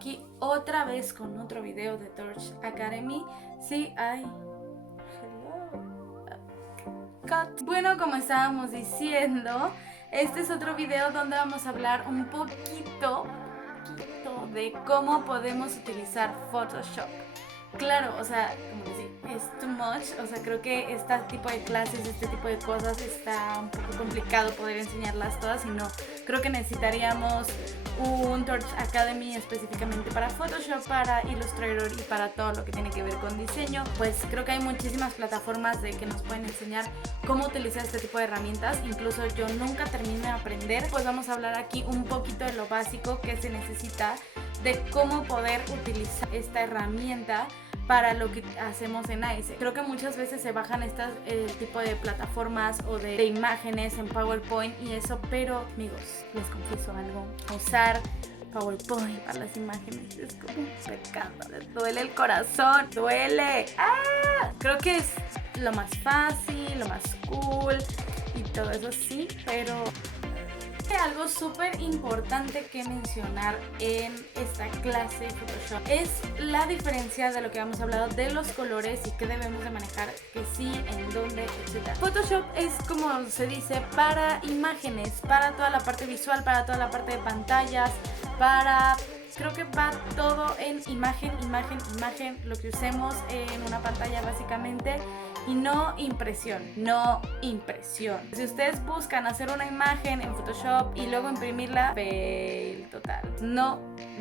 aquí otra vez con otro video de Torch Academy. Sí, hay... Hello. Cut. Bueno, como estábamos diciendo, este es otro video donde vamos a hablar un poquito de cómo podemos utilizar Photoshop. Claro, o sea, como decir, es too much, o sea, creo que este tipo de clases, este tipo de cosas está un poco complicado poder enseñarlas todas, y no, creo que necesitaríamos un Torch Academy específicamente para Photoshop, para Illustrator y para todo lo que tiene que ver con diseño. Pues creo que hay muchísimas plataformas de que nos pueden enseñar cómo utilizar este tipo de herramientas. Incluso yo nunca termino de aprender, pues vamos a hablar aquí un poquito de lo básico que se necesita, de cómo poder utilizar esta herramienta para lo que hacemos en AICE. Creo que muchas veces se bajan estas tipo de plataformas o de imágenes en PowerPoint y eso, pero amigos, les confieso algo, usar PowerPoint para las imágenes es como un pecado, les duele el corazón, duele. ¡Ah! Creo que es lo más fácil, lo más cool y todo eso sí, pero algo súper importante que mencionar en esta clase de Photoshop es la diferencia de lo que hemos hablado de los colores y qué debemos de manejar, que sí, en dónde, etc. Photoshop es, como se dice, para imágenes, para toda la parte visual, para toda la parte de pantallas, para... Creo que va todo en imagen, lo que usemos en una pantalla básicamente, y no impresión. Si ustedes buscan hacer una imagen en Photoshop y luego imprimirla, fail total. No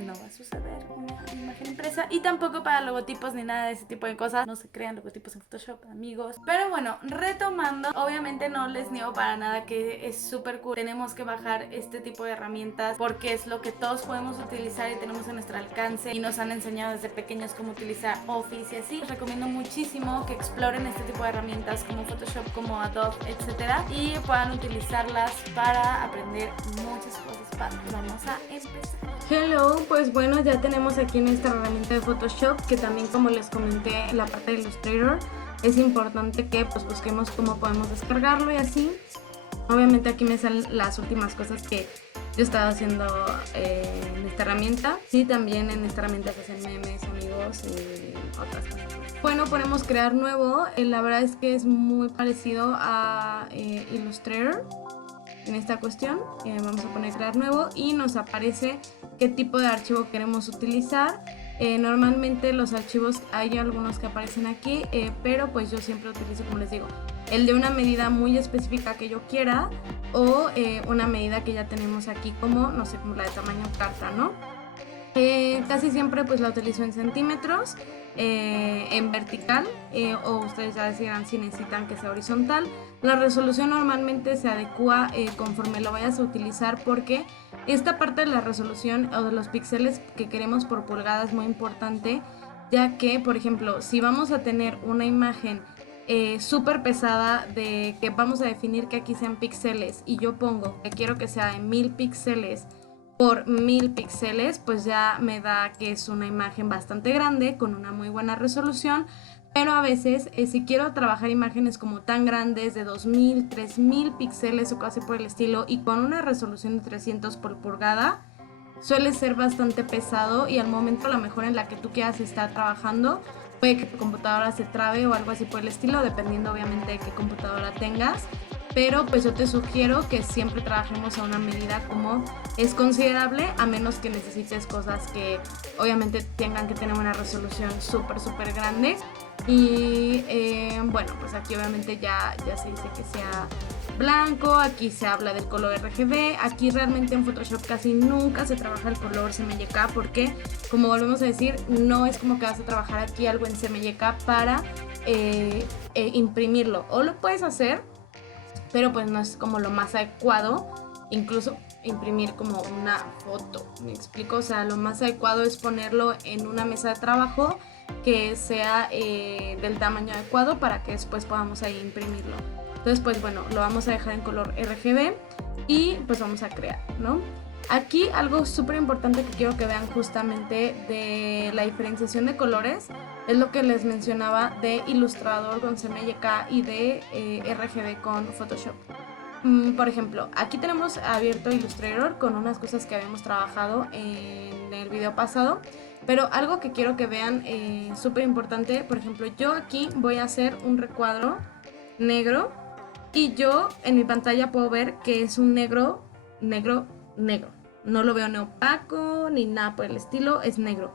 va a suceder una imagen impresa, y tampoco para logotipos ni nada de ese tipo de cosas. No se crean logotipos en Photoshop, amigos. Pero bueno, retomando, obviamente no les niego para nada que es súper cool. Tenemos que bajar este tipo de herramientas porque es lo que todos podemos utilizar y tenemos a nuestro alcance, y nos han enseñado desde pequeños cómo utilizar Office y así. Les recomiendo muchísimo que exploren este tipo de herramientas como Photoshop, como Adobe, etcétera, y puedan utilizarlas para aprender muchas cosas. Vamos a empezar. Hello, pues bueno, ya tenemos aquí nuestra herramienta de Photoshop, que también, como les comenté en la parte de Illustrator, es importante que pues busquemos cómo podemos descargarlo y así. Obviamente aquí me salen las últimas cosas que yo estaba haciendo en esta herramienta. Sí, también en esta herramienta se hacen memes, amigos y otras cosas. Bueno, ponemos crear nuevo. La verdad es que es muy parecido a Illustrator. En esta cuestión vamos a poner crear nuevo y nos aparece qué tipo de archivo queremos utilizar. Normalmente los archivos, hay algunos que aparecen aquí, pero pues yo siempre utilizo, como les digo, el de una medida muy específica que yo quiera, o una medida que ya tenemos aquí, como, no sé, como la de tamaño carta, ¿no? Casi siempre pues la utilizo en centímetros, en vertical, o ustedes ya decidirán si necesitan que sea horizontal. La resolución normalmente se adecua conforme lo vayas a utilizar, porque esta parte de la resolución o de los píxeles que queremos por pulgada es muy importante, ya que, por ejemplo, si vamos a tener una imagen súper pesada, de que vamos a definir que aquí sean píxeles, y yo pongo que quiero que sea de 1000 píxeles por 1000 píxeles, pues ya me da que es una imagen bastante grande con una muy buena resolución. Pero a veces si quiero trabajar imágenes como tan grandes, de 2000, 3000 píxeles o casi por el estilo, y con una resolución de 300 por pulgada, suele ser bastante pesado, y al momento a lo mejor en la que tú quieras estar trabajando, puede que tu computadora se trabe o algo así por el estilo, dependiendo obviamente de qué computadora tengas. Pero pues yo te sugiero que siempre trabajemos a una medida como es considerable, a menos que necesites cosas que obviamente tengan que tener una resolución súper grande. Y bueno, pues aquí obviamente ya se dice que sea blanco. Aquí se habla del color RGB. Aquí realmente en Photoshop casi nunca se trabaja el color CMYK, porque, como volvemos a decir, no es como que vas a trabajar aquí algo en CMYK para imprimirlo. O lo puedes hacer, pero pues no es como lo más adecuado, incluso imprimir como una foto, ¿me explico? O sea, lo más adecuado es ponerlo en una mesa de trabajo que sea del tamaño adecuado, para que después podamos ahí imprimirlo. Entonces pues bueno, lo vamos a dejar en color RGB y pues vamos a crear, ¿no? Aquí algo súper importante que quiero que vean justamente de la diferenciación de colores es lo que les mencionaba de Illustrator con CMYK y de RGB con Photoshop. Por ejemplo, aquí tenemos abierto Illustrator con unas cosas que habíamos trabajado en en el video pasado. Pero algo que quiero que vean súper importante, por ejemplo, yo aquí voy a hacer un recuadro negro y yo en mi pantalla puedo ver que es un negro. No lo veo ni opaco ni nada por el estilo, es negro.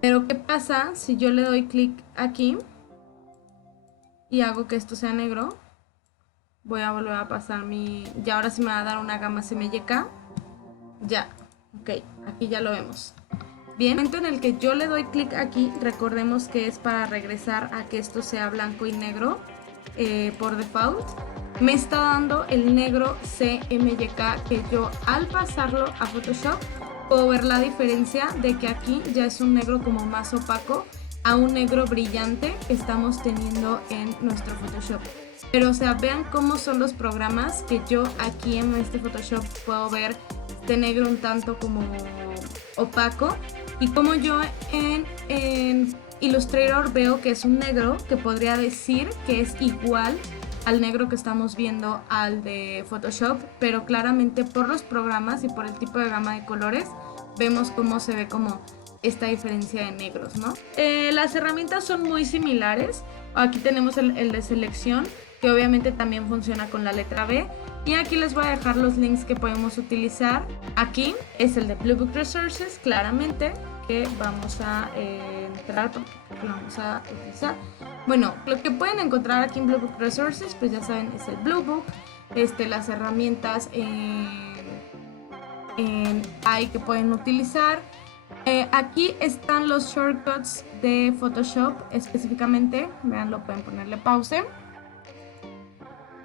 Pero ¿qué pasa si yo le doy clic aquí y hago que esto sea negro? Voy a volver a pasar ya ahora sí me va a dar una gama CMYK. Ya, ok, aquí ya lo vemos. Bien, el momento en el que yo le doy clic aquí, recordemos que es para regresar a que esto sea blanco y negro por default. Me está dando el negro CMYK que yo al pasarlo a Photoshop puedo ver la diferencia de que aquí ya es un negro como más opaco a un negro brillante que estamos teniendo en nuestro Photoshop. Pero o sea, vean cómo son los programas que yo aquí en este Photoshop puedo ver este negro un tanto como opaco y como yo en Illustrator veo que es un negro que podría decir que es igual al negro que estamos viendo al de Photoshop, pero claramente por los programas y por el tipo de gama de colores vemos cómo se ve como esta diferencia de negros, ¿no? Las herramientas son muy similares. Aquí tenemos el de selección, que obviamente también funciona con la letra B, y aquí les voy a dejar los links que podemos utilizar. Aquí es el de Blue Book Resources, claramente, que vamos a entrar porque lo vamos a utilizar. Bueno, lo que pueden encontrar aquí en Blue Book Resources, pues ya saben, es el Blue Book, las herramientas hay que pueden utilizar. Aquí están los shortcuts de Photoshop específicamente, vean, lo pueden ponerle pause.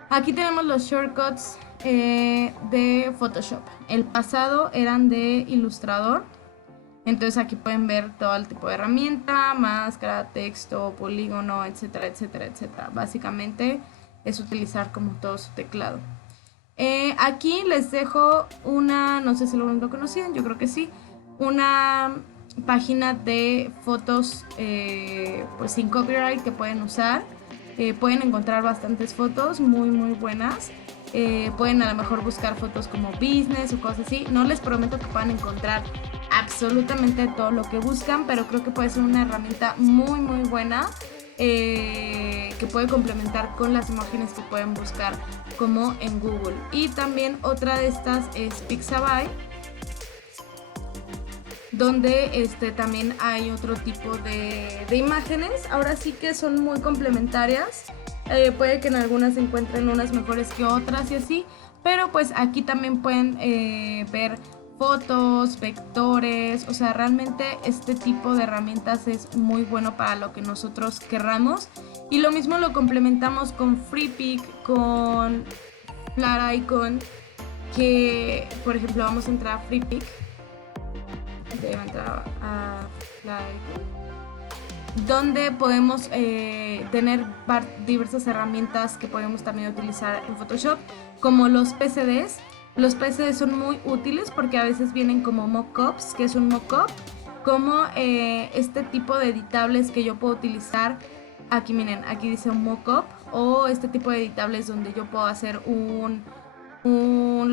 Aquí tenemos los shortcuts de Photoshop. El pasado eran de Illustrator. Entonces aquí pueden ver todo el tipo de herramienta, máscara, texto, polígono, etcétera, etcétera, etcétera. Básicamente es utilizar como todo su teclado. Aquí les dejo una, no sé si lo conocían, yo creo que sí, una página de fotos pues sin copyright que pueden usar. Pueden encontrar bastantes fotos muy muy buenas. Pueden a lo mejor buscar fotos como business o cosas así. No les prometo que puedan encontrar absolutamente todo lo que buscan, pero creo que puede ser una herramienta muy muy buena que puede complementar con las imágenes que pueden buscar como en Google. Y también otra de estas es Pixabay, donde también hay otro tipo de imágenes. Ahora sí que son muy complementarias. Puede que en algunas se encuentren unas mejores que otras y así, pero pues aquí también pueden ver fotos, vectores, o sea, realmente este tipo de herramientas es muy bueno para lo que nosotros querramos. Y lo mismo lo complementamos con FreePic, con Flaticon, que por ejemplo vamos a entrar a FreePic. Debe entrar a Flaticon, donde podemos tener diversas herramientas que podemos también utilizar en Photoshop, como los PCDs. Los PCDs son muy útiles porque a veces vienen como mockups, que es un mockup, como este tipo de editables que yo puedo utilizar. Aquí miren, aquí dice un mockup, o este tipo de editables donde yo puedo hacer un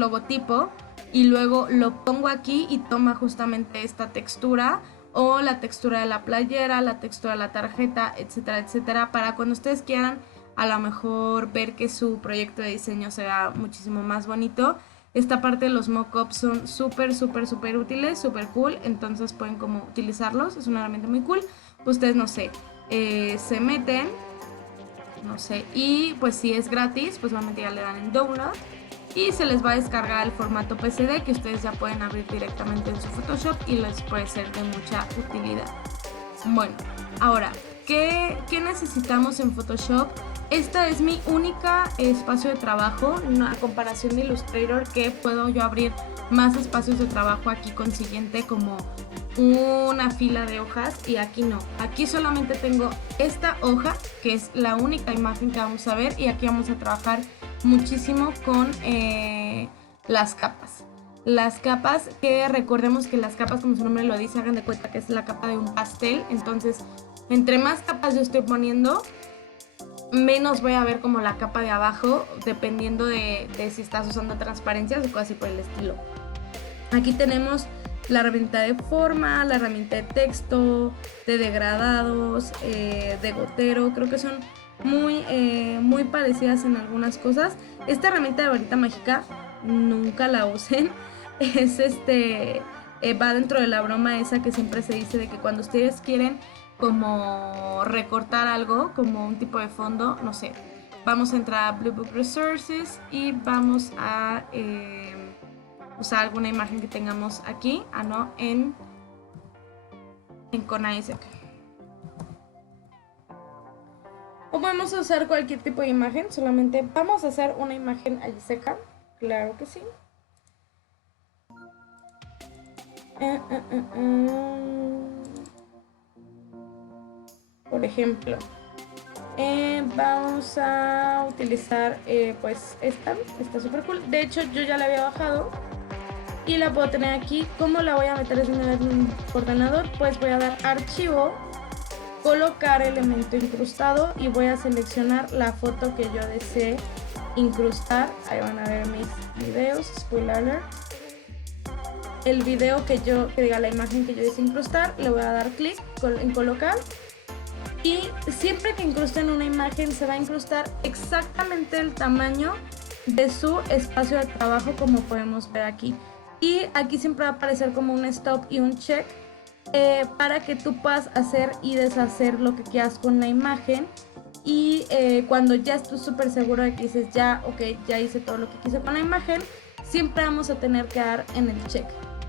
logotipo y luego lo pongo aquí y toma justamente esta textura, o la textura de la playera, la textura de la tarjeta, etcétera, etcétera, para cuando ustedes quieran a lo mejor ver que su proyecto de diseño se vea muchísimo más bonito. Esta parte de los mockups son súper útiles, súper cool, entonces pueden como utilizarlos, es una herramienta muy cool. Ustedes, no sé, se meten, no sé, y pues si es gratis, pues obviamente ya le dan en download y se les va a descargar el formato PSD que ustedes ya pueden abrir directamente en su Photoshop y les puede ser de mucha utilidad. Bueno, ahora, ¿qué necesitamos en Photoshop? Esta es mi única espacio de trabajo, a comparación de Illustrator, que puedo yo abrir más espacios de trabajo aquí consiguiente como una fila de hojas, y aquí no. Aquí solamente tengo esta hoja, que es la única imagen que vamos a ver, y aquí vamos a trabajar muchísimo con las capas. Las capas, que recordemos que las capas, como su nombre lo dice, hagan de cuenta que es la capa de un pastel. Entonces, entre más capas yo estoy poniendo, menos voy a ver como la capa de abajo, dependiendo de si estás usando transparencias o cosas así por el estilo. Aquí tenemos la herramienta de forma, la herramienta de texto, de degradados, de gotero. Creo que son muy parecidas en algunas cosas. Esta herramienta de varita mágica nunca la usen. Es va dentro de la broma esa que siempre se dice de que cuando ustedes quieren como recortar algo, como un tipo de fondo, no sé, vamos a entrar a Blue Book Resources y vamos a usar alguna imagen que tengamos aquí, en Conaisec. O vamos a usar cualquier tipo de imagen, solamente vamos a hacer una imagen allí seca, claro que sí. Por ejemplo, vamos a utilizar pues esta super cool. De hecho yo ya la había bajado y la puedo tener aquí. ¿Cómo la voy a meter en un ordenador? Pues voy a dar archivo, colocar elemento incrustado y voy a seleccionar la foto que yo desee incrustar. Ahí van a ver mis videos, spoiler alert. El video que diga la imagen que yo deseo incrustar, le voy a dar clic en colocar. Y siempre que incrusten una imagen se va a incrustar exactamente el tamaño de su espacio de trabajo, como podemos ver aquí. Y aquí siempre va a aparecer como un stop y un check para que tú puedas hacer y deshacer lo que quieras con la imagen. Y cuando ya estés súper seguro de que dices ya, ok, ya hice todo lo que quise con la imagen, siempre vamos a tener que dar en el check.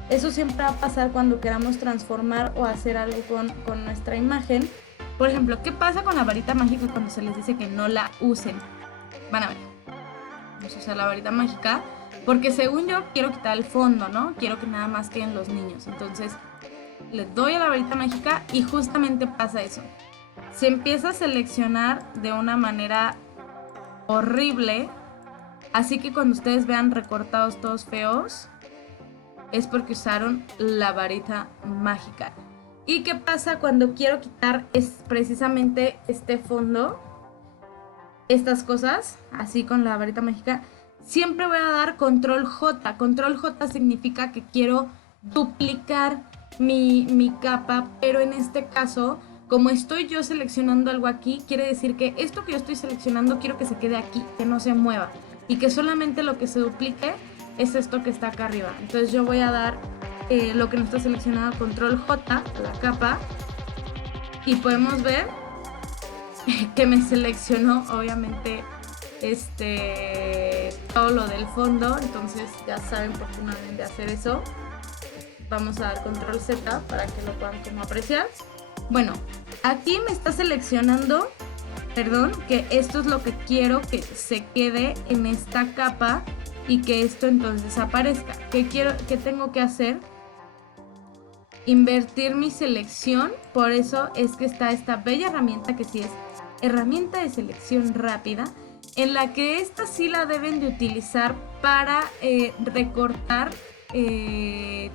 Eso siempre va a pasar cuando queramos transformar o hacer algo con nuestra imagen. Por ejemplo, ¿qué pasa con la varita mágica cuando se les dice que no la usen? Van a ver. Vamos a usar la varita mágica porque según yo quiero quitar el fondo, ¿no? Quiero que nada más queden los niños. Entonces le doy a la varita mágica y justamente pasa eso. Se empieza a seleccionar de una manera horrible. Así que cuando ustedes vean recortados todos feos, es porque usaron la varita mágica. ¿Y qué pasa cuando quiero quitar precisamente este fondo? Estas cosas, así con la varita mágica, siempre voy a dar control J. Control J significa que quiero duplicar mi capa, pero en este caso, como estoy yo seleccionando algo aquí, quiere decir que esto que yo estoy seleccionando quiero que se quede aquí, que no se mueva, y que solamente lo que se duplique es esto que está acá arriba. Entonces yo voy a dar lo que no está seleccionado, control J a la capa, y podemos ver que me seleccionó obviamente todo lo del fondo. Entonces ya saben por qué no deben de hacer eso. Vamos a dar control Z para que lo puedan como apreciar. Bueno, aquí me está seleccionando, que esto es lo que quiero que se quede en esta capa y que esto entonces desaparezca. ¿Qué tengo que hacer? Invertir mi selección. Por eso es que está esta bella herramienta que sí es herramienta de selección rápida, en la que esta sí la deben de utilizar para recortar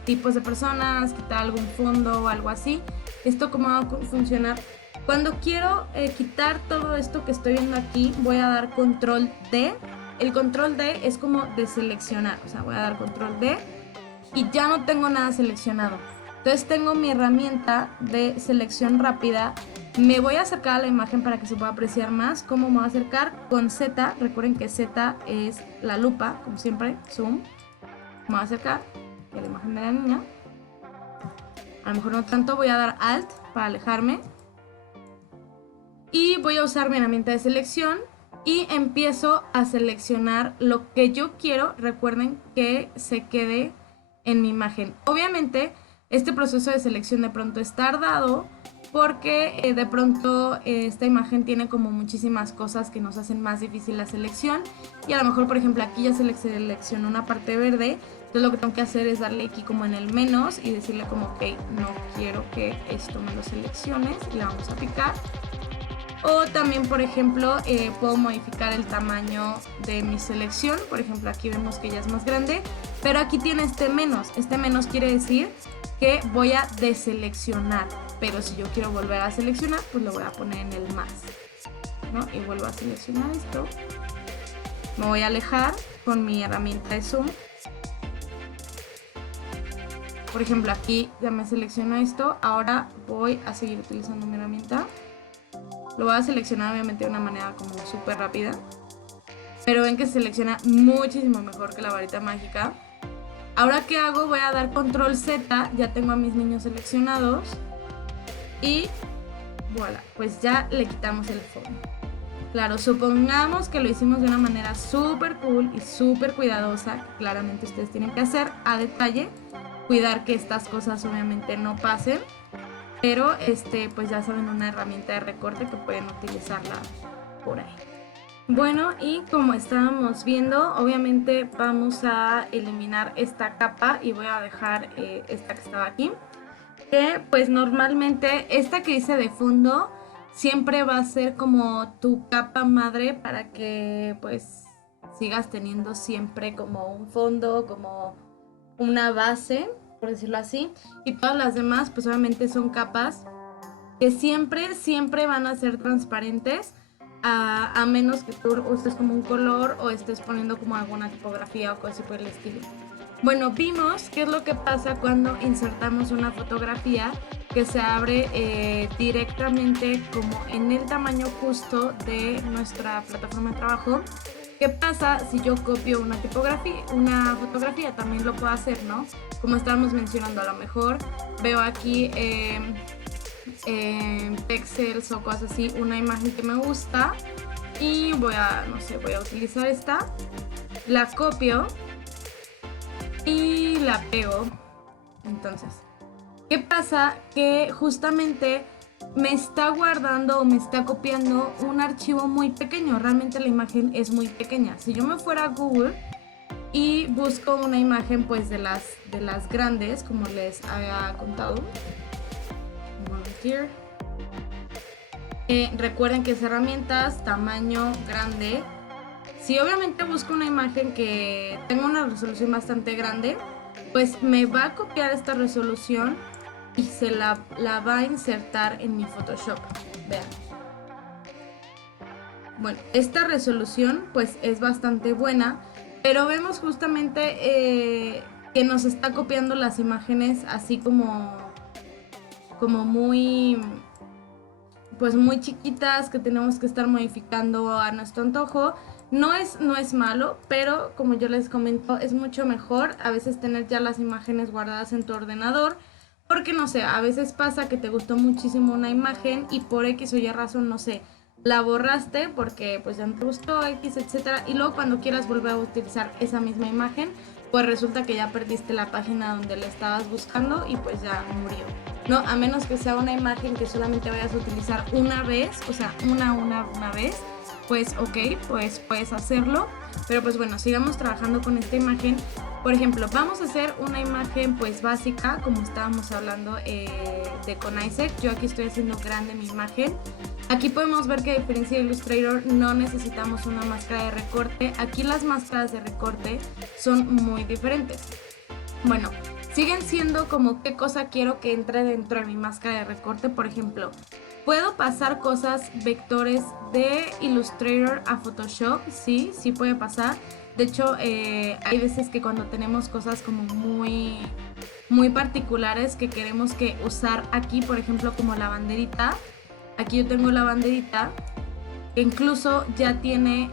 tipos de personas, quitar algún fondo o algo así. Esto cómo va a funcionar. Cuando quiero quitar todo esto que estoy viendo aquí, voy a dar control D. El control D es como deseleccionar, o sea, voy a dar control D y ya no tengo nada seleccionado. Entonces tengo mi herramienta de selección rápida. Me voy a acercar a la imagen para que se pueda apreciar más. ¿Cómo me voy a acercar? Con Z. Recuerden que Z es la lupa, como siempre, zoom. Me voy a acercar a la imagen de la niña. A lo mejor no tanto, voy a dar Alt para alejarme. Y voy a usar mi herramienta de selección y empiezo a seleccionar lo que yo quiero. Recuerden que se quede en mi imagen. Obviamente este proceso de selección de pronto es tardado porque de pronto esta imagen tiene como muchísimas cosas que nos hacen más difícil la selección, y a lo mejor por ejemplo aquí ya se le seleccionó una parte verde. Entonces lo que tengo que hacer es darle aquí como en el menos y decirle como ok, no quiero que esto me lo selecciones, y la vamos a picar. O también, por ejemplo, puedo modificar el tamaño de mi selección. Por ejemplo, aquí vemos que ya es más grande, pero aquí tiene este menos. Este menos quiere decir que voy a deseleccionar. Pero si yo quiero volver a seleccionar, pues lo voy a poner en el más, ¿no? Y vuelvo a seleccionar esto. Me voy a alejar con mi herramienta de zoom. por ejemplo, aquí ya me selecciono esto. Ahora voy a seguir utilizando mi herramienta. Lo voy a seleccionar obviamente de una manera como súper rápida. Pero ven que se selecciona muchísimo mejor que la varita mágica. Ahora, ¿qué hago? Voy a dar control Z. Ya tengo a mis niños seleccionados. Y voilà, pues ya le quitamos el fondo. Claro, supongamos que lo hicimos de una manera súper cool y súper cuidadosa, que claramente ustedes tienen que hacer a detalle, cuidar que estas cosas obviamente no pasen, pero pues ya saben, una herramienta de recorte que pueden utilizarla por ahí. Bueno, y como estábamos viendo, obviamente vamos a eliminar esta capa y voy a dejar esta que estaba aquí, que pues normalmente esta que hice de fondo siempre va a ser como tu capa madre para que pues sigas teniendo siempre como un fondo, como una base, por decirlo así. Y todas las demás pues obviamente son capas que siempre van a ser transparentes, a menos que tú uses como un color o estés poniendo como alguna tipografía o cosas por el estilo. Bueno, vimos qué es lo que pasa cuando insertamos una fotografía que se abre directamente como en el tamaño justo de nuestra plataforma de trabajo. ¿Qué pasa si yo copio una fotografía? También lo puedo hacer, ¿no? Como estábamos mencionando, a lo mejor veo aquí pixels o cosas así, una imagen que me gusta y voy a utilizar esta, la copio y la pego. Entonces, ¿qué pasa? Que justamente me está guardando o me está copiando un archivo muy pequeño. Realmente la imagen es muy pequeña. Si yo me fuera a Google y busco una imagen pues de las grandes, como les había contado, recuerden que es herramientas, tamaño grande. Si obviamente busco una imagen que tenga una resolución bastante grande, pues me va a copiar esta resolución y se la va a insertar en mi Photoshop. Vean. Bueno, esta resolución pues es bastante buena, pero vemos justamente que nos está copiando las imágenes así como muy chiquitas, que tenemos que estar modificando a nuestro antojo. No es malo, pero como yo les comento, es mucho mejor a veces tener ya las imágenes guardadas en tu ordenador, porque no sé, a veces pasa que te gustó muchísimo una imagen y por X o Y razón, no sé, la borraste porque pues ya no te gustó, X, etcétera, y luego cuando quieras volver a utilizar esa misma imagen, pues resulta que ya perdiste la página donde la estabas buscando y pues ya murió. No, a menos que sea una imagen que solamente vayas a utilizar una vez, o sea, una vez, pues ok, pues puedes hacerlo. Pero pues bueno, sigamos trabajando con esta imagen. Por ejemplo, vamos a hacer una imagen pues básica, como estábamos hablando de con Isaac. Yo aquí estoy haciendo grande mi imagen. Aquí podemos ver que a diferencia de Illustrator no necesitamos una máscara de recorte. Aquí las máscaras de recorte son muy diferentes. Bueno, siguen siendo como qué cosa quiero que entre dentro de mi máscara de recorte. Por ejemplo, puedo pasar cosas, vectores de Illustrator a Photoshop. Sí puede pasar. De hecho, hay veces que cuando tenemos cosas como muy particulares que queremos que usar aquí, por ejemplo, como la banderita. Aquí yo tengo la banderita que incluso ya tiene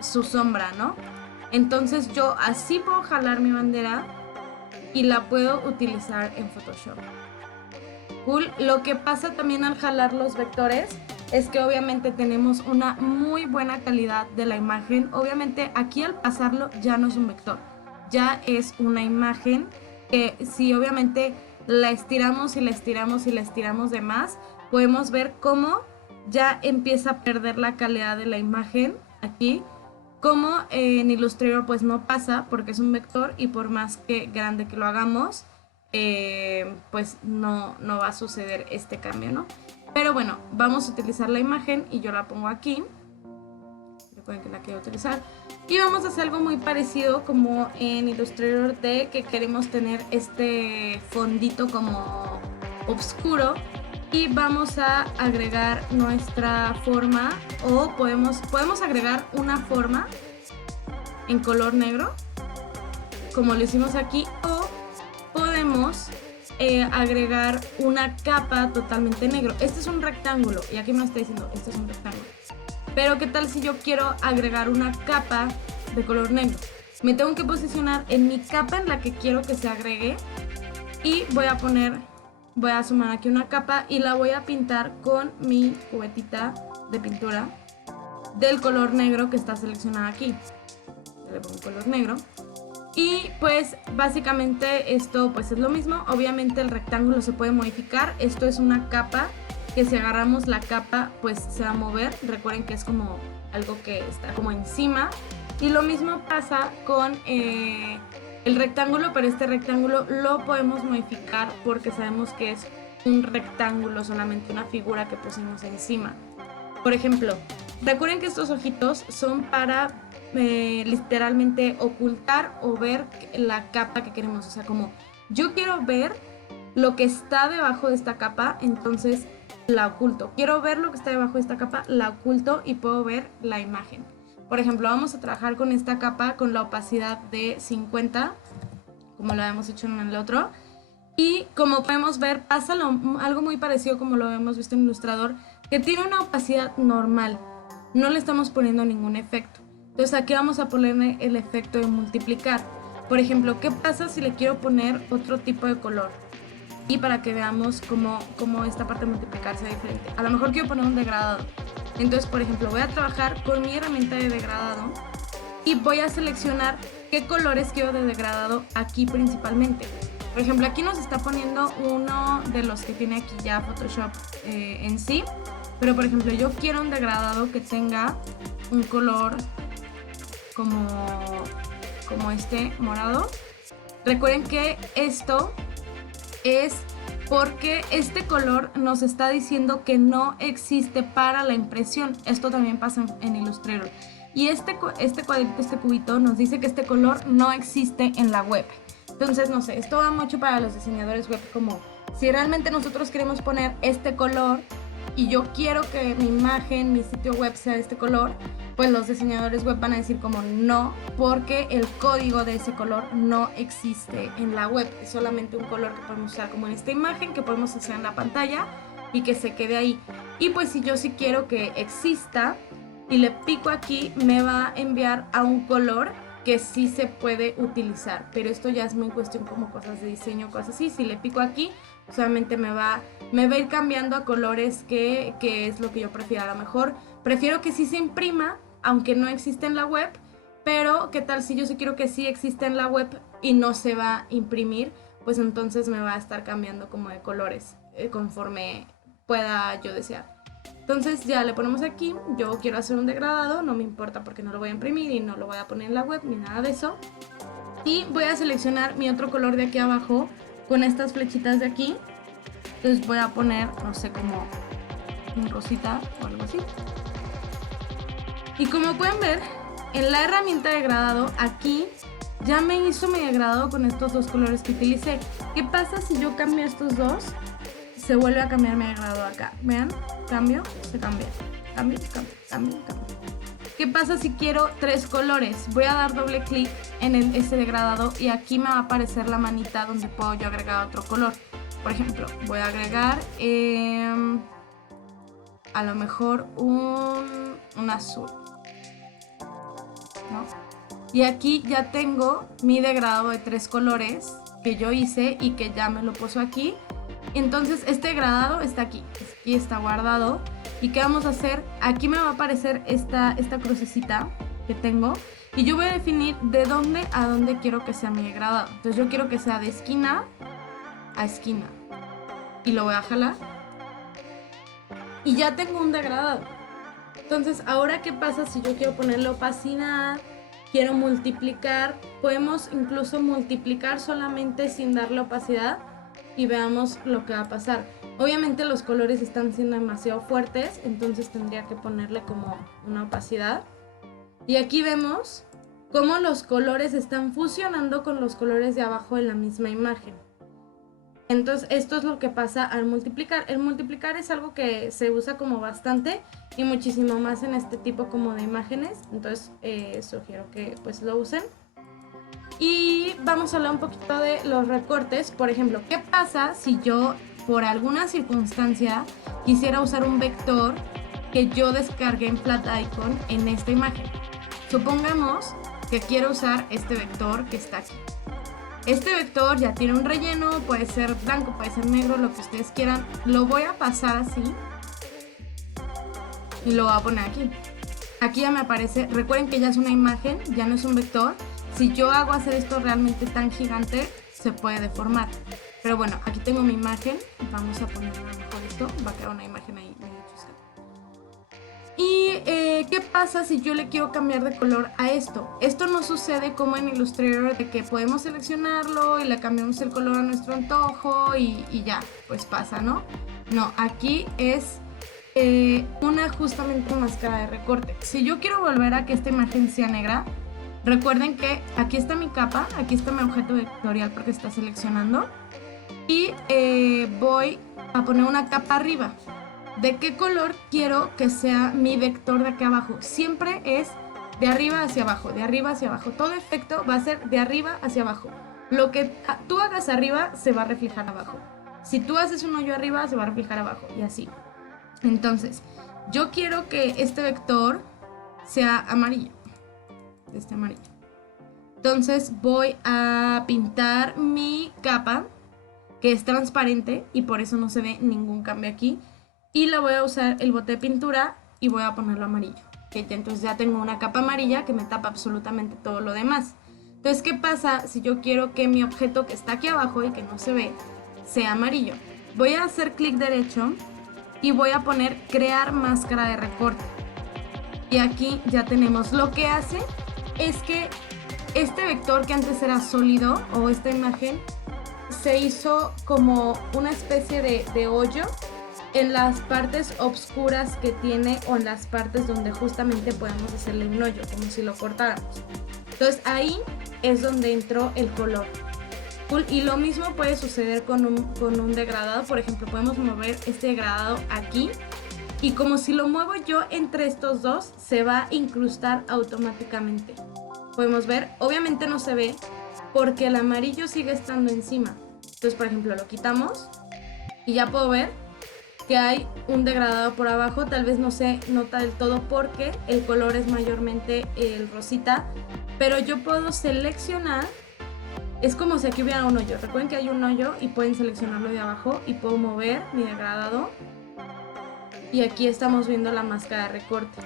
su sombra, ¿no? Entonces yo así puedo jalar mi bandera y la puedo utilizar en Photoshop. Cool. Lo que pasa también al jalar los vectores es que obviamente tenemos una muy buena calidad de la imagen. Obviamente aquí al pasarlo ya no es un vector, ya es una imagen que si obviamente la estiramos y la estiramos y la estiramos de más, podemos ver cómo ya empieza a perder la calidad de la imagen aquí. Como en Illustrator pues no pasa porque es un vector y por más que grande que lo hagamos, pues no va a suceder este cambio, ¿no? Pero bueno, vamos a utilizar la imagen y yo la pongo aquí. Recuerden que la quiero utilizar. Y vamos a hacer algo muy parecido como en Illustrator, de que queremos tener este fondito como oscuro. Y vamos a agregar nuestra forma, o podemos agregar una forma en color negro, como lo hicimos aquí, o agregar una capa totalmente negro. Este es un rectángulo y aquí me está diciendo, este es un rectángulo. Pero ¿qué tal si yo quiero agregar una capa de color negro? Me tengo que posicionar en mi capa en la que quiero que se agregue y voy a sumar aquí una capa y la voy a pintar con mi cubetita de pintura del color negro que está seleccionada aquí. Le pongo color negro. Y pues básicamente esto pues es lo mismo. Obviamente el rectángulo se puede modificar. Esto es una capa que si agarramos la capa pues se va a mover. Recuerden que es como algo que está como encima. Y lo mismo pasa con el rectángulo, pero este rectángulo lo podemos modificar porque sabemos que es un rectángulo, solamente una figura que pusimos encima. Por ejemplo, recuerden que estos ojitos son para literalmente ocultar o ver la capa que queremos. O sea, como yo quiero ver lo que está debajo de esta capa, entonces la oculto. Quiero ver lo que está debajo de esta capa, la oculto y puedo ver la imagen. Por ejemplo, vamos a trabajar con esta capa con la opacidad de 50, como lo habíamos hecho en el otro. Y como podemos ver, pasa algo muy parecido como lo habíamos visto en Illustrator, que tiene una opacidad normal. No le estamos poniendo ningún efecto. Entonces aquí vamos a ponerle el efecto de multiplicar. Por ejemplo, ¿qué pasa si le quiero poner otro tipo de color? Y para que veamos cómo esta parte de multiplicar sea diferente. A lo mejor quiero poner un degradado. Entonces, por ejemplo, voy a trabajar con mi herramienta de degradado y voy a seleccionar qué colores quiero de degradado aquí principalmente. Por ejemplo, aquí nos está poniendo uno de los que tiene aquí ya Photoshop en sí. Pero, por ejemplo, yo quiero un degradado que tenga un color como este morado. Recuerden que esto es porque este color nos está diciendo que no existe para la impresión. Esto también pasa en Illustrator. Y este cuadrito, este cubito, nos dice que este color no existe en la web. Entonces, no sé, esto va mucho para los diseñadores web, como si realmente nosotros queremos poner este color y yo quiero que mi imagen, mi sitio web sea este color, pues los diseñadores web van a decir como no, porque el código de ese color no existe en la web. Es solamente un color que podemos usar como en esta imagen, que podemos hacer en la pantalla y que se quede ahí. Y pues si yo sí quiero que exista y le pico aquí, me va a enviar a un color que sí se puede utilizar, pero esto ya es muy cuestión como cosas de diseño, cosas así. Si le pico aquí, solamente me va a ir cambiando a colores que es lo que yo prefiero. A lo mejor prefiero que sí se imprima, aunque no existe en la web, pero ¿qué tal si yo sí quiero que sí existe en la web y no se va a imprimir? Pues entonces me va a estar cambiando como de colores conforme pueda yo desear. Entonces ya le ponemos aquí, yo quiero hacer un degradado, no me importa porque no lo voy a imprimir y no lo voy a poner en la web ni nada de eso. Y voy a seleccionar mi otro color de aquí abajo con estas flechitas de aquí. Entonces voy a poner, no sé, como un rosita o algo así. Y como pueden ver, en la herramienta de degradado aquí ya me hizo mi degradado con estos dos colores que utilicé. ¿Qué pasa si yo cambio estos dos? Se vuelve a cambiar mi degradado acá. Vean, cambio, se cambia. Cambio, cambio, cambio, cambio. ¿Qué pasa si quiero tres colores? Voy a dar doble clic en ese degradado y aquí me va a aparecer la manita donde puedo yo agregar otro color. Por ejemplo, voy a agregar a lo mejor un azul, ¿no? Y aquí ya tengo mi degradado de tres colores que yo hice y que ya me lo puso aquí. Entonces este degradado está aquí está guardado. ¿Y qué vamos a hacer? Aquí me va a aparecer esta crucecita que tengo y yo voy a definir de dónde a dónde quiero que sea mi degradado. Entonces yo quiero que sea de esquina a esquina y lo voy a jalar y ya tengo un degradado. Entonces ahora ¿qué pasa si yo quiero ponerle opacidad? Quiero multiplicar. Podemos incluso multiplicar solamente sin darle opacidad y veamos lo que va a pasar. Obviamente los colores están siendo demasiado fuertes, entonces tendría que ponerle como una opacidad. Y aquí vemos cómo los colores están fusionando con los colores de abajo de la misma imagen. Entonces esto es lo que pasa al multiplicar. El multiplicar es algo que se usa como bastante y muchísimo más en este tipo como de imágenes. Entonces sugiero que pues lo usen. Y vamos a hablar un poquito de los recortes. Por ejemplo, ¿qué pasa si yo por alguna circunstancia quisiera usar un vector que yo descargué en FlatIcon en esta imagen? Supongamos que quiero usar este vector que está aquí. Este vector ya tiene un relleno, puede ser blanco, puede ser negro, lo que ustedes quieran. Lo voy a pasar así y lo voy a poner aquí. Aquí ya me aparece, recuerden que ya es una imagen, ya no es un vector. Si yo hago hacer esto realmente tan gigante, se puede deformar. Pero bueno, aquí tengo mi imagen, vamos a ponerlo mejor esto, va a quedar una imagen ahí medio chusca. Y ¿qué pasa si yo le quiero cambiar de color a esto? Esto no sucede como en Illustrator, de que podemos seleccionarlo y le cambiamos el color a nuestro antojo y ya, pues pasa, ¿no? No, aquí es justamente una máscara de recorte. Si yo quiero volver a que esta imagen sea negra, recuerden que aquí está mi capa, aquí está mi objeto vectorial porque está seleccionando. Y voy a poner una capa arriba. ¿De qué color quiero que sea mi vector de aquí abajo? Siempre es de arriba hacia abajo, de arriba hacia abajo. Todo efecto va a ser de arriba hacia abajo. Lo que tú hagas arriba se va a reflejar abajo. Si tú haces un hoyo arriba, se va a reflejar abajo y así. Entonces, yo quiero que este vector sea amarillo. Este amarillo. Entonces voy a pintar mi capa, que es transparente y por eso no se ve ningún cambio aquí. Y le voy a usar el bote de pintura y voy a ponerlo amarillo. Entonces ya tengo una capa amarilla que me tapa absolutamente todo lo demás. Entonces, ¿qué pasa si yo quiero que mi objeto que está aquí abajo y que no se ve sea amarillo? Voy a hacer clic derecho y voy a poner crear máscara de recorte. Y aquí ya tenemos. Lo que hace es que este vector que antes era sólido, o esta imagen, se hizo como una especie de hoyo en las partes oscuras que tiene, o en las partes donde justamente podemos hacerle un hoyo, como si lo cortáramos. Entonces ahí es donde entró el color. Y lo mismo puede suceder con un degradado. Por ejemplo, podemos mover este degradado aquí y como si lo muevo yo entre estos dos, se va a incrustar automáticamente. Podemos ver, obviamente no se ve porque el amarillo sigue estando encima. Entonces, por ejemplo, lo quitamos y ya puedo ver que hay un degradado por abajo. Tal vez no se nota del todo porque el color es mayormente el rosita, pero yo puedo seleccionar. Es como si aquí hubiera un hoyo. Recuerden que hay un hoyo y pueden seleccionarlo de abajo y puedo mover mi degradado. Y aquí estamos viendo la máscara de recorte.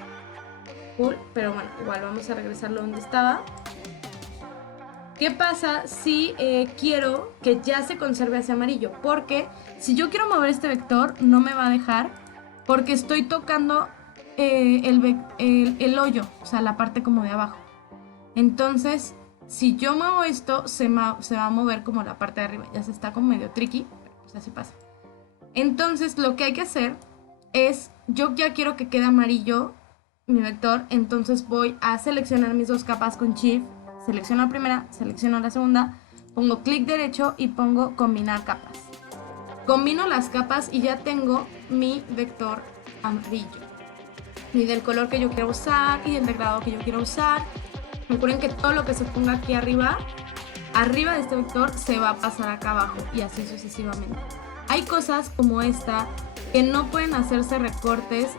Cool, pero bueno, igual vamos a regresarlo donde estaba. ¿Qué pasa si quiero que ya se conserve hacia amarillo? Porque si yo quiero mover este vector, no me va a dejar porque estoy tocando el hoyo, o sea, la parte como de abajo. Entonces, si yo muevo esto, se va a mover como la parte de arriba. Ya se está como medio tricky, pero pues así pasa. Entonces, lo que hay que hacer es, yo ya quiero que quede amarillo mi vector, entonces voy a seleccionar mis dos capas con Shift. Selecciono la primera, selecciono la segunda, pongo clic derecho y pongo combinar capas. Combino las capas y ya tengo mi vector amarillo. Y del color que yo quiero usar y del degradado que yo quiero usar. Recuerden que todo lo que se ponga aquí arriba de este vector, se va a pasar acá abajo y así sucesivamente. Hay cosas como esta que no pueden hacerse recortes.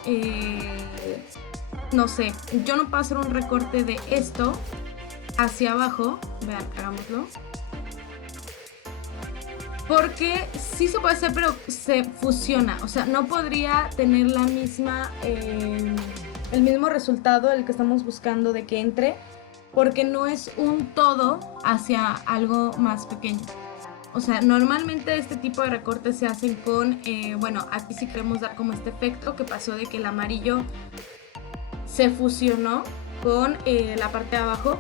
No sé, yo no puedo hacer un recorte de esto hacia abajo. Vean, hagámoslo. Porque sí se puede hacer, pero se fusiona. O sea, no podría tener la misma, el mismo resultado, el que estamos buscando de que entre, porque no es un todo hacia algo más pequeño. O sea, normalmente este tipo de recortes se hacen con, bueno, aquí sí queremos dar como este efecto que pasó de que el amarillo se fusionó con la parte de abajo.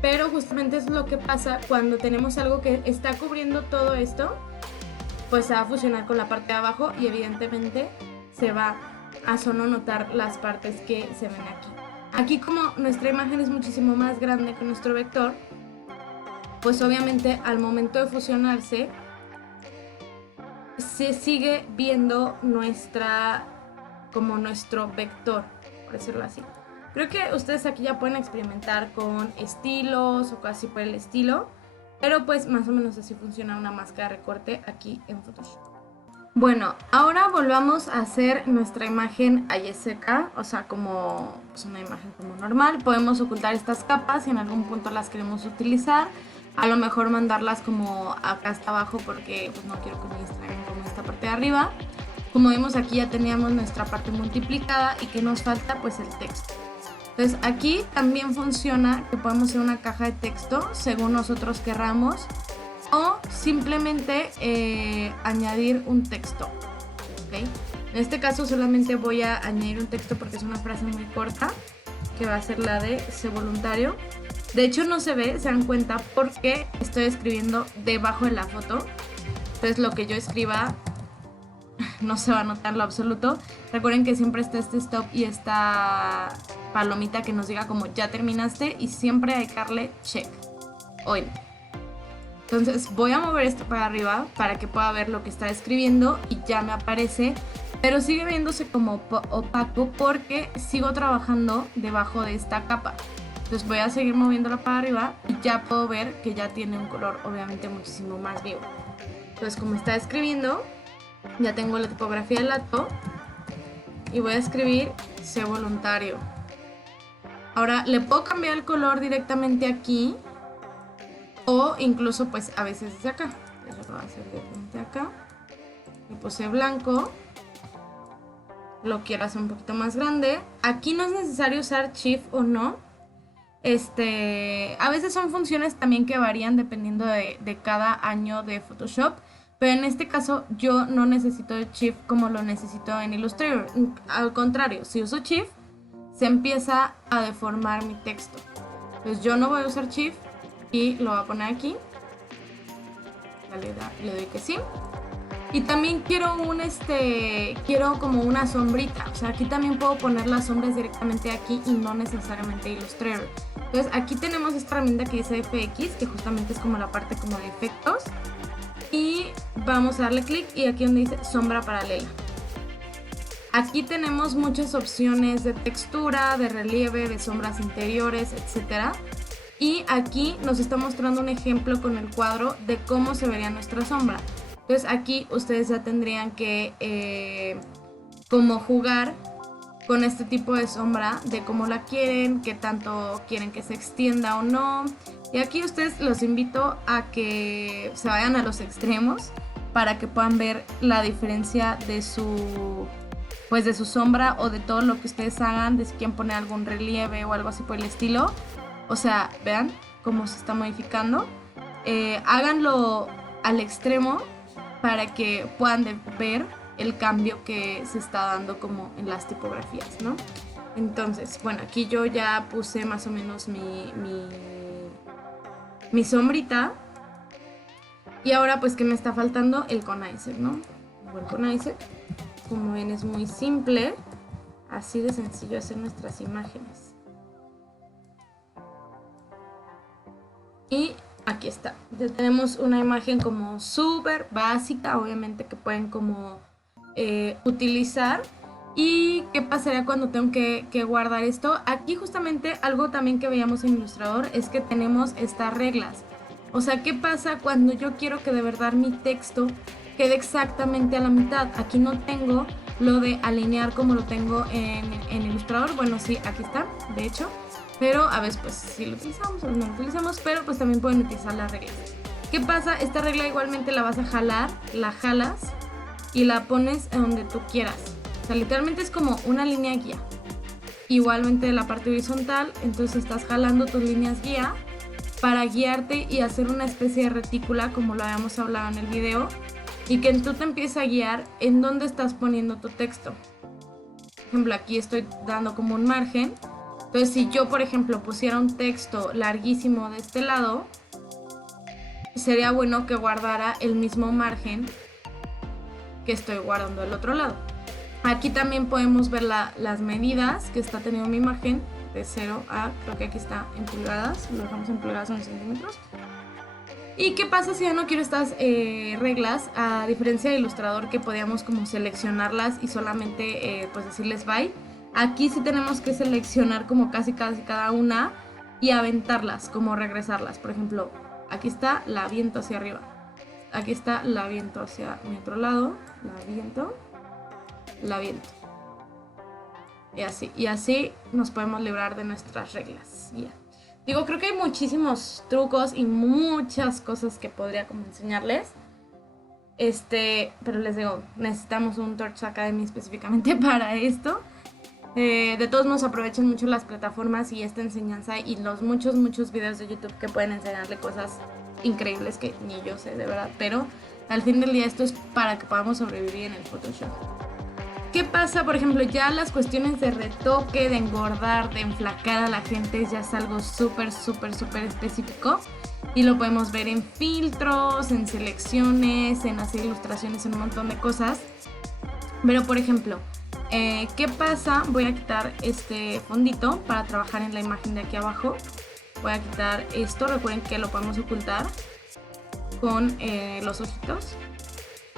Pero justamente es lo que pasa cuando tenemos algo que está cubriendo todo esto, pues se va a fusionar con la parte de abajo y evidentemente se va a solo notar las partes que se ven aquí. Aquí, como nuestra imagen es muchísimo más grande que nuestro vector, pues obviamente al momento de fusionarse se sigue viendo nuestro vector, por decirlo así. Creo que ustedes aquí ya pueden experimentar con estilos o casi por el estilo, pero pues más o menos así funciona una máscara de recorte aquí en Photoshop. Bueno, ahora volvamos a hacer nuestra imagen seca, o sea, como pues una imagen como normal. Podemos ocultar estas capas si en algún punto las queremos utilizar. A lo mejor mandarlas como acá hasta abajo porque pues no quiero que me distraigan como esta parte de arriba. Como vemos aquí ya teníamos nuestra parte multiplicada y que nos falta pues el texto. Entonces aquí también funciona que podemos hacer una caja de texto según nosotros querramos o simplemente añadir un texto, ¿okay? En este caso solamente voy a añadir un texto porque es una frase muy corta que va a ser la de sé voluntario. De hecho no se ve, se dan cuenta porque estoy escribiendo debajo de la foto, entonces lo que yo escriba no se va a notar en lo absoluto. Recuerden que siempre está este stop y esta palomita que nos diga como ya terminaste y siempre hay que darle check o en. Entonces voy a mover esto para arriba para que pueda ver lo que está escribiendo y ya me aparece, pero sigue viéndose como opaco porque sigo trabajando debajo de esta capa. Entonces voy a seguir moviéndola para arriba y ya puedo ver que ya tiene un color obviamente muchísimo más vivo. Entonces como está escribiendo, ya tengo la tipografía del lado y voy a escribir sé voluntario. Ahora le puedo cambiar el color directamente aquí o incluso pues a veces desde acá. Eso lo voy a hacer directamente acá. Le puse blanco. Lo quiero hacer un poquito más grande. Aquí no es necesario usar Shift o no. A veces son funciones también que varían dependiendo de cada año de Photoshop. Pero en este caso yo no necesito el Shift como lo necesito en Illustrator. Al contrario, si uso Shift se empieza a deformar mi texto. Entonces yo no voy a usar Shift y lo voy a poner aquí. Le doy que sí. Y también quiero quiero como una sombrita. O sea, aquí también puedo poner las sombras directamente aquí y no necesariamente Illustrator. Entonces aquí tenemos esta herramienta que dice FX, que justamente es como la parte como de efectos. Y vamos a darle clic y aquí donde dice sombra paralela. Aquí tenemos muchas opciones de textura, de relieve, de sombras interiores, etc. Y aquí nos está mostrando un ejemplo con el cuadro de cómo se vería nuestra sombra. Entonces aquí ustedes ya tendrían que como jugar con este tipo de sombra, de cómo la quieren, qué tanto quieren que se extienda o no. Y aquí ustedes los invito a que se vayan a los extremos para que puedan ver la diferencia de su sombra o de todo lo que ustedes hagan, de si quieren poner algún relieve o algo así por el estilo. O sea, vean cómo se está modificando. Háganlo al extremo para que puedan ver el cambio que se está dando como en las tipografías, ¿no? Entonces, bueno, aquí yo ya puse más o menos mi sombrita. Y ahora pues que me está faltando el Conizer, ¿no? El Conizer, como ven, es muy simple. Así de sencillo hacer nuestras imágenes. Y aquí está. Ya tenemos una imagen como súper básica, obviamente que pueden como utilizar. ¿Y qué pasaría cuando tengo que guardar esto? Aquí justamente algo también que veíamos en Illustrator es que tenemos estas reglas. O sea, ¿qué pasa cuando yo quiero que de verdad mi texto quede exactamente a la mitad? Aquí no tengo lo de alinear como lo tengo en Illustrator. Bueno, sí, aquí está, de hecho. Pero a veces pues sí lo utilizamos o no lo utilizamos, pero pues también pueden utilizar las reglas. ¿Qué pasa? Esta regla igualmente la vas a jalar, la jalas y la pones en donde tú quieras. O sea, literalmente es como una línea guía. Igualmente de la parte horizontal, entonces estás jalando tus líneas guía para guiarte y hacer una especie de retícula como lo habíamos hablado en el video y que tú te empieces a guiar en dónde estás poniendo tu texto. Por ejemplo, aquí estoy dando como un margen. Entonces, si yo, por ejemplo, pusiera un texto larguísimo de este lado, sería bueno que guardara el mismo margen que estoy guardando del otro lado. Aquí también podemos ver las medidas que está teniendo mi imagen de 0 a, creo que aquí está en pulgadas, lo dejamos en pulgadas o en centímetros. ¿Y qué pasa si ya no quiero estas reglas? A diferencia de Illustrator, que podíamos como seleccionarlas y solamente pues decirles bye. Aquí sí tenemos que seleccionar como casi cada una y aventarlas, como regresarlas. Por ejemplo, aquí está, la aviento hacia arriba. Aquí está, la aviento hacia mi otro lado. La aviento. Y así nos podemos librar de nuestras reglas. Yeah. Digo, creo que hay muchísimos trucos y muchas cosas que podría como enseñarles. Pero les digo, necesitamos un Torch Academy específicamente para esto. De todos modos, aprovechen mucho las plataformas y esta enseñanza y los muchos videos de YouTube que pueden enseñarle cosas increíbles que ni yo sé de verdad, pero al fin del día esto es para que podamos sobrevivir en el Photoshop. ¿Qué pasa? Por ejemplo, ya las cuestiones de retoque, de engordar, de enflacar a la gente ya es algo súper específico y lo podemos ver en filtros, en selecciones, en hacer ilustraciones, en un montón de cosas. Pero por ejemplo, ¿qué pasa? Voy a quitar este fondito para trabajar en la imagen de aquí abajo. Voy a quitar esto, recuerden que lo podemos ocultar con los ojitos.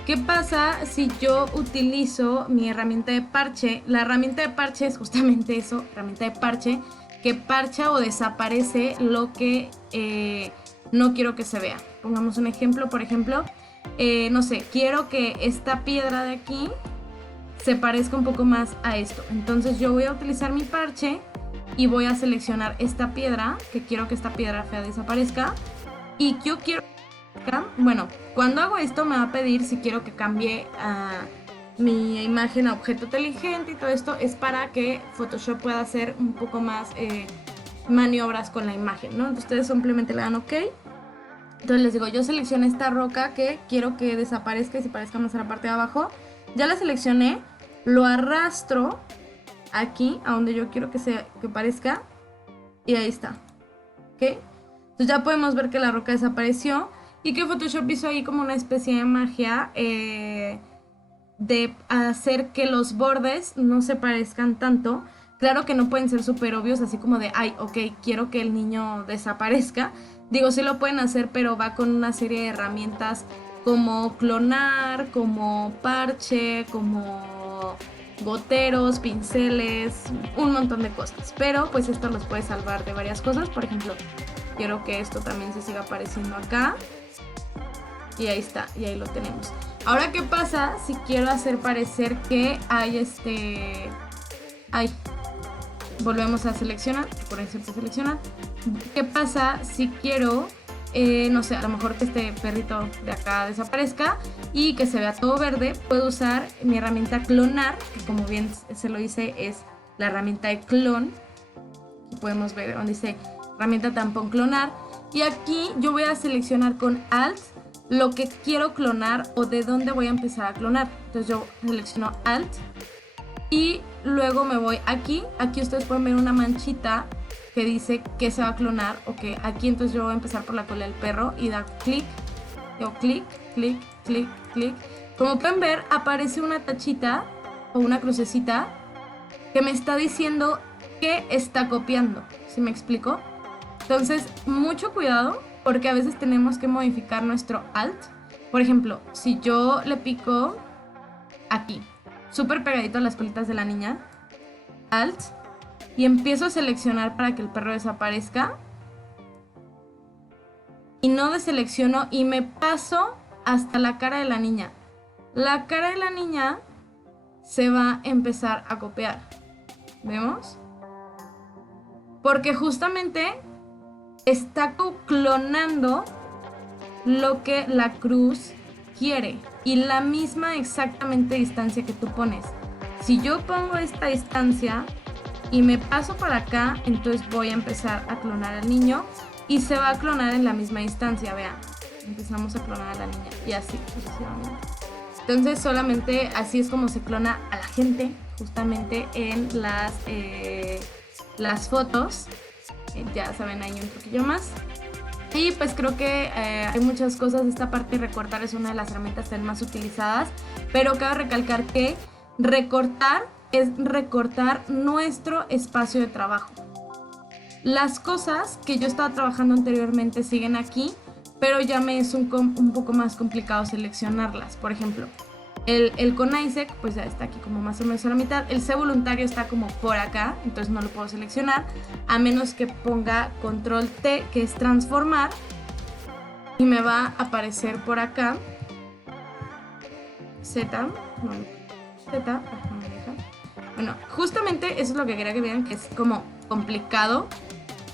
¿Qué pasa si yo utilizo mi herramienta de parche? La herramienta de parche es justamente eso, herramienta de parche, que parcha o desaparece lo que no quiero que se vea. Pongamos un ejemplo, por ejemplo, no sé, quiero que esta piedra de aquí se parezca un poco más a esto. Entonces yo voy a utilizar mi parche y voy a seleccionar esta piedra, que quiero que esta piedra fea desaparezca. Y yo quiero... Bueno, cuando hago esto me va a pedir si quiero que cambie mi imagen a objeto inteligente y todo esto es para que Photoshop pueda hacer un poco más maniobras con la imagen, ¿no? Entonces ustedes simplemente le dan OK. Entonces les digo, yo seleccioné esta roca que quiero que desaparezca y se parezca más a la parte de abajo. Ya la seleccioné, lo arrastro aquí a donde yo quiero que parezca y ahí está, ¿ok? Entonces ya podemos ver que la roca desapareció y que Photoshop hizo ahí como una especie de magia de hacer que los bordes no se parezcan tanto. Claro que no pueden ser súper obvios, así como de, ay, ok, quiero que el niño desaparezca. Digo, sí lo pueden hacer, pero va con una serie de herramientas como clonar, como parche, como goteros, pinceles, un montón de cosas. Pero pues esto los puede salvar de varias cosas. Por ejemplo, quiero que esto también se siga apareciendo acá. Y ahí está, y ahí lo tenemos. Ahora, ¿qué pasa si quiero hacer parecer que hay volvemos a seleccionar, por ejemplo seleccionar. ¿Qué pasa si quiero, no sé, a lo mejor que este perrito de acá desaparezca y que se vea todo verde? Puedo usar mi herramienta clonar, que como bien se lo dice es la herramienta de clon. Aquí podemos ver donde dice herramienta tampón clonar. Y aquí yo voy a seleccionar con Alt lo que quiero clonar o de dónde voy a empezar a clonar. Entonces yo selecciono Alt y luego me voy aquí. Aquí ustedes pueden ver una manchita que dice que se va a clonar. Ok, aquí entonces yo voy a empezar por la cola del perro y dar clic. Yo clic, clic, clic, clic. Como pueden ver, aparece una tachita o una crucecita que me está diciendo que está copiando. ¿Sí me explico? Entonces, mucho cuidado porque a veces tenemos que modificar nuestro Alt. Por ejemplo, si yo le pico aquí, súper pegadito a las colitas de la niña, Alt, y empiezo a seleccionar para que el perro desaparezca, y no deselecciono y me paso hasta la cara de la niña. La cara de la niña se va a empezar a copiar. ¿Vemos? Porque justamente está clonando lo que la cruz quiere y la misma exactamente distancia que tú pones. Si yo pongo esta distancia y me paso para acá, entonces voy a empezar a clonar al niño y se va a clonar en la misma distancia. Vean, empezamos a clonar a la niña y así sucesivamente. Entonces solamente así es como se clona a la gente, justamente en las fotos. Ya saben, hay un poquillo más. Y pues creo que hay muchas cosas. Esta parte de recortar es una de las herramientas más utilizadas, pero cabe recalcar que recortar es recortar nuestro espacio de trabajo. Las cosas que yo estaba trabajando anteriormente siguen aquí, pero ya me es un poco más complicado seleccionarlas. Por ejemplo, El con Isaac pues ya está aquí como más o menos a la mitad. El C voluntario está como por acá, entonces no lo puedo seleccionar, a menos que ponga control T, que es transformar, y me va a aparecer por acá Z, no, Z, no me deja. Bueno, justamente eso es lo que quería que vean, que es como complicado,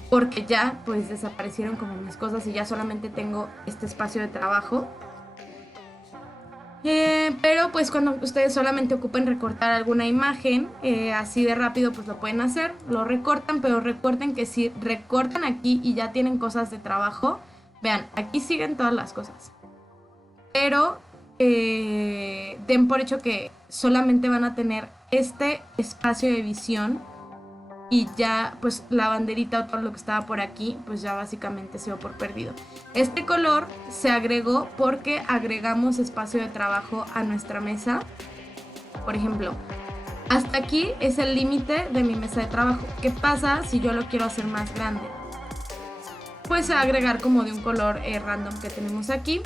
porque ya pues desaparecieron como mis cosas y ya solamente tengo este espacio de trabajo. Pero pues cuando ustedes solamente ocupen recortar alguna imagen, así de rápido pues lo pueden hacer, lo recortan, pero recuerden que si recortan aquí y ya tienen cosas de trabajo, vean, aquí siguen todas las cosas, pero den por hecho que solamente van a tener este espacio de visión y ya pues la banderita o todo lo que estaba por aquí pues ya básicamente se dio por perdido. Este color se agregó porque agregamos espacio de trabajo a nuestra mesa. Por ejemplo, hasta aquí es el límite de mi mesa de trabajo. ¿Qué pasa si yo lo quiero hacer más grande? Pues agregar como de un color random que tenemos aquí,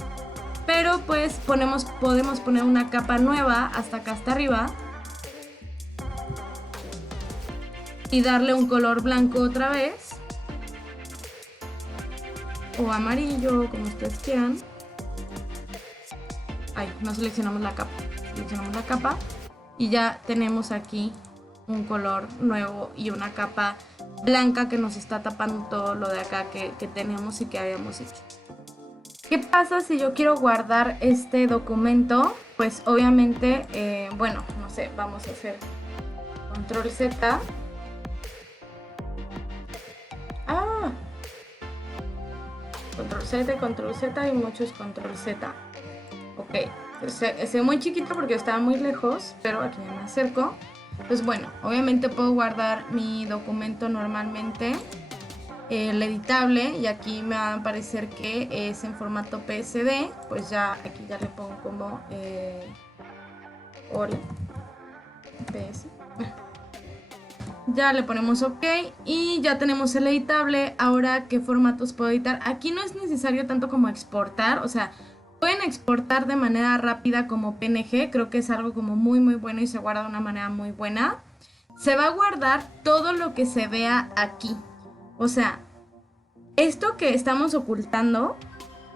pero pues podemos poner una capa nueva hasta acá hasta arriba y darle un color blanco otra vez, o amarillo, como ustedes quieran. Ay, no seleccionamos la capa, seleccionamos la capa y ya tenemos aquí un color nuevo y una capa blanca que nos está tapando todo lo de acá que tenemos y que habíamos hecho. ¿Qué pasa si yo quiero guardar este documento? Pues obviamente, bueno, no sé, vamos a hacer control Z. Control Z y muchos control Z. Ok, se ve muy chiquito porque estaba muy lejos, pero aquí me acerco. Pues bueno, obviamente puedo guardar mi documento normalmente, el editable, y aquí me va a aparecer que es en formato PSD. Pues ya aquí ya le pongo como hola PS. Ya le ponemos OK y ya tenemos el editable. Ahora, ¿qué formatos puedo editar? Aquí no es necesario tanto como exportar, o sea, pueden exportar de manera rápida como PNG, creo que es algo como muy bueno y se guarda de una manera muy buena. Se va a guardar todo lo que se vea aquí, o sea, esto que estamos ocultando,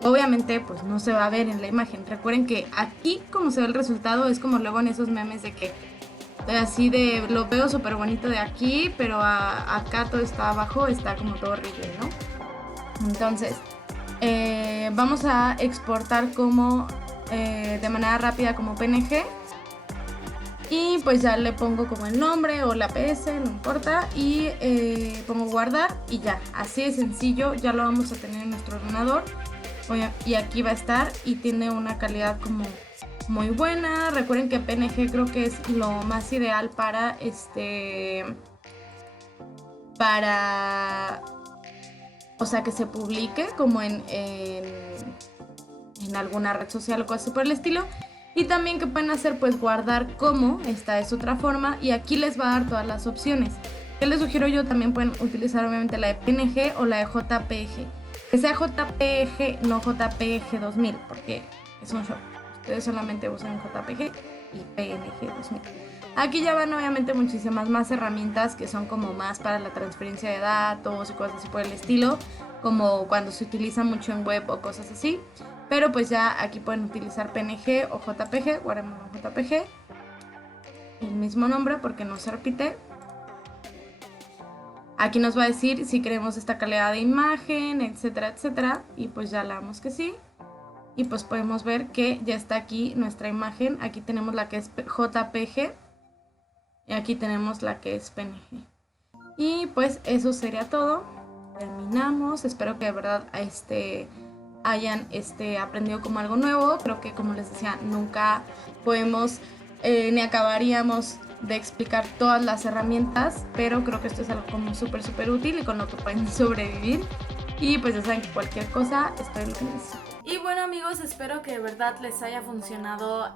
obviamente pues no se va a ver en la imagen. Recuerden que aquí como se ve el resultado es como luego en esos memes de que así de lo veo súper bonito de aquí, pero acá todo está abajo, está como todo horrible, ¿no? Entonces vamos a exportar como de manera rápida como PNG y pues ya le pongo como el nombre o la PS, no importa, y pongo guardar y ya, así de sencillo. Ya lo vamos a tener en nuestro ordenador y aquí va a estar y tiene una calidad como muy buena. Recuerden que PNG creo que es lo más ideal para o sea, que se publique como en alguna red social o cosas por el estilo. Y también que pueden hacer pues guardar como, esta es otra forma, y aquí les va a dar todas las opciones. ¿Qué les sugiero yo? También pueden utilizar obviamente la de PNG o la de JPG. Que sea JPG, no JPG 2000, porque es un show. Ustedes solamente usan JPG y PNG 2000. Aquí ya van obviamente muchísimas más herramientas que son como más para la transferencia de datos y cosas así por el estilo, como cuando se utiliza mucho en web o cosas así. Pero pues ya aquí pueden utilizar PNG o JPG, guardemos JPG, el mismo nombre porque no se repite. Aquí nos va a decir si queremos esta calidad de imagen, etcétera, etcétera, y pues ya le damos que sí. Y pues podemos ver que ya está aquí nuestra imagen. Aquí tenemos la que es JPG y aquí tenemos la que es PNG. Y pues eso sería todo. Terminamos. Espero que de verdad hayan aprendido como algo nuevo. Creo que, como les decía, nunca podemos ni acabaríamos de explicar todas las herramientas, pero creo que esto es algo como súper útil y con lo que pueden sobrevivir. Y pues ya saben que cualquier cosa estoy en lo que necesiten. Y bueno, amigos, espero que de verdad les haya funcionado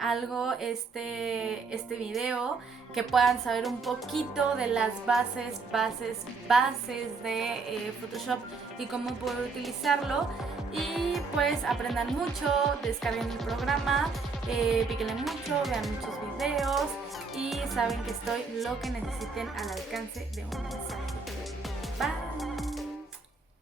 algo este video, que puedan saber un poquito de las bases de Photoshop y cómo poder utilizarlo. Y pues aprendan mucho, descarguen el programa, píquenle mucho, vean muchos videos y saben que estoy lo que necesiten al alcance de un mensaje.